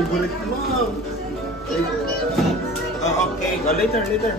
favorite mo. Oh, okay. Oh, later. Liga.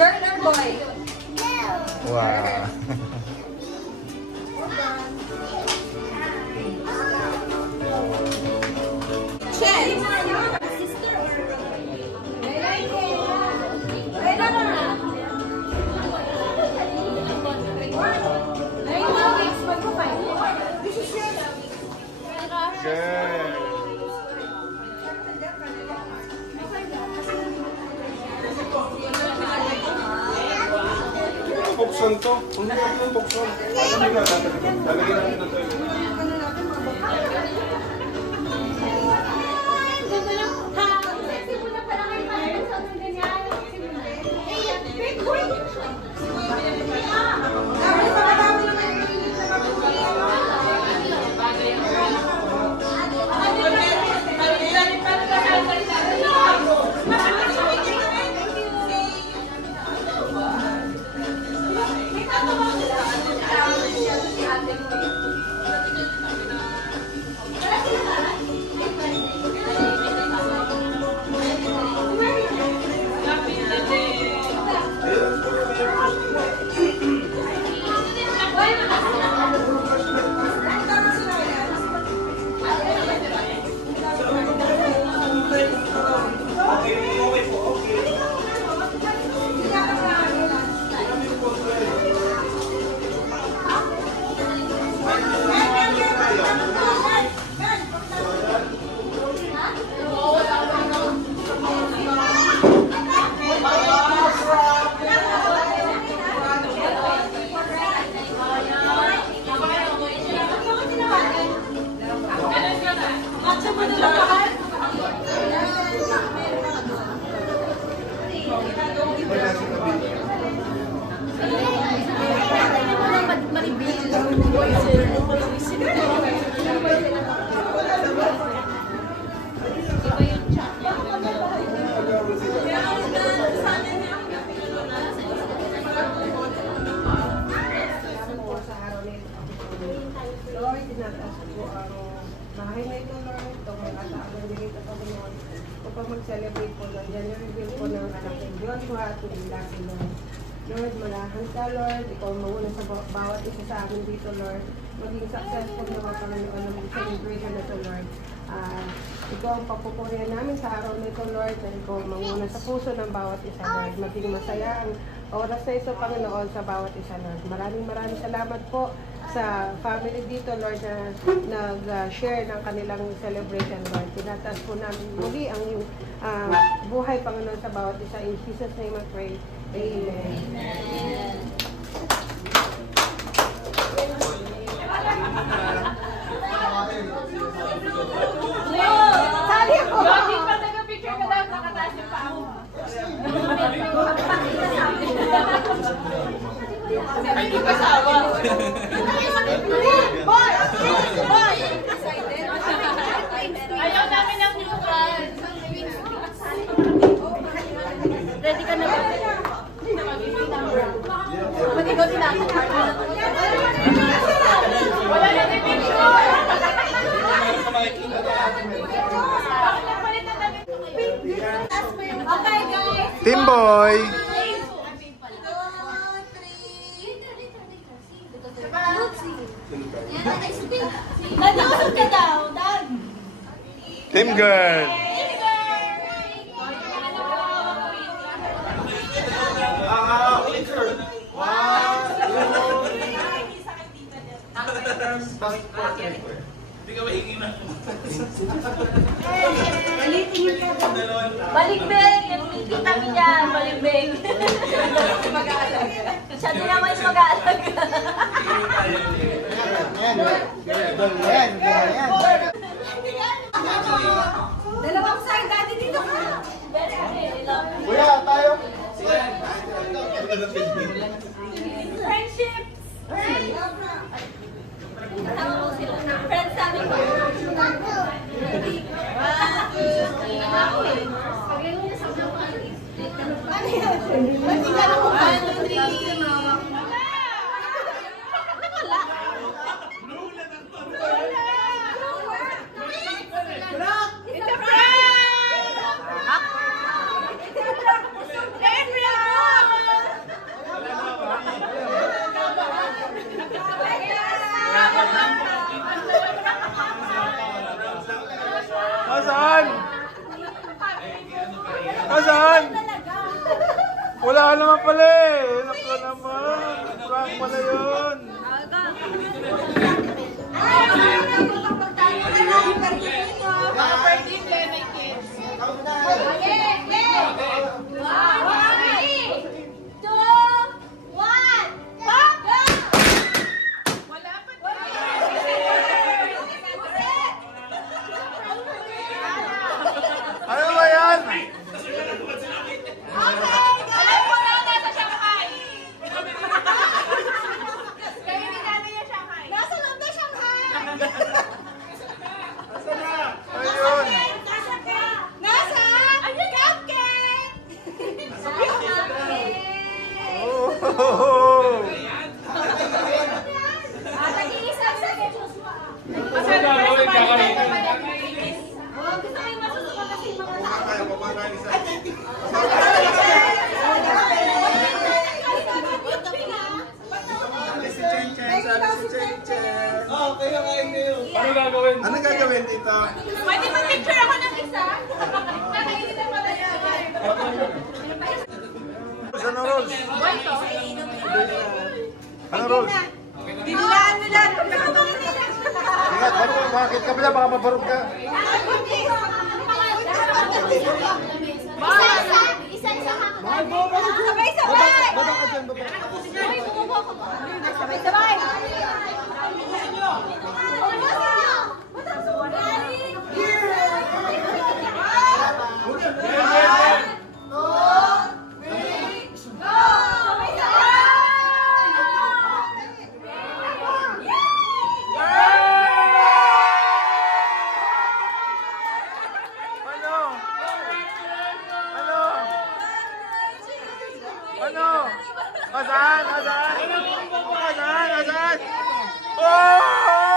Girl or boy? Wow. Chen. Buksan to. Hindi natin buksan. Lalagyan natin ng toilet. Lord, tinataas po ang bahay na ito, Lord. Ito mga kasaalan din ito po noon. Upang mag-celebrate po ng January po ng anak ng Diyos mo at nila si Lord. Lord, malahan ka, Lord. Ikaw mauna sa bawat isa sa amin dito, Lord. Maging successful na mga Panginoon ng celebration na ito, Lord. Ikaw ang papupurihan namin sa araw na ito, Lord. Na ikaw manguna sa puso ng bawat isa, Lord. Maging masaya ang oras na ito, Panginoon, sa bawat isa, Lord. Maraming salamat po sa family dito, Lord, na nag-share ng kanilang celebration, Lord. Tinataas po namin muli ang iyong buhay, Panginoon, sa bawat isa. In Jesus' name I pray. Amen. Amen. Sali ako! Logic pa nag-picture ka daw, nakataas yung paa mo. Ay, di kasawa. Boy! Boy! Ayaw namin ng lugar. Ready ka na ba? Pati ko tinakot. Wala na din picture! Okay, guys! Team Boy! Nag-usap ka daw, Dad! Team Girl! Baligbing! Yung tita mi dyan, baligbing. Siya din naman yung mag-aalaga. Dalawang side, dati dito ka. Kuya, tayo. Friendship! Kasama ko sila. Friends namin ko. Nasaan? Nasaan? Wala naman pala eh. Naku naman. Prank pala yun. Ano ba yan? Ayun. Oh. Ano gagawin dito? Pwede mag-picture ako ng isa? Nakainit ang mata niya. Ano rules? Ano rules? Dinilaan mo dyan. Ingat, bakit ka pala? Baka mabarog ka. Isa-isa ka. Sabay-sabay. Baba ka dyan, baba. Sabay-sabay. Asan? Asan? Asan? Asan? Oh!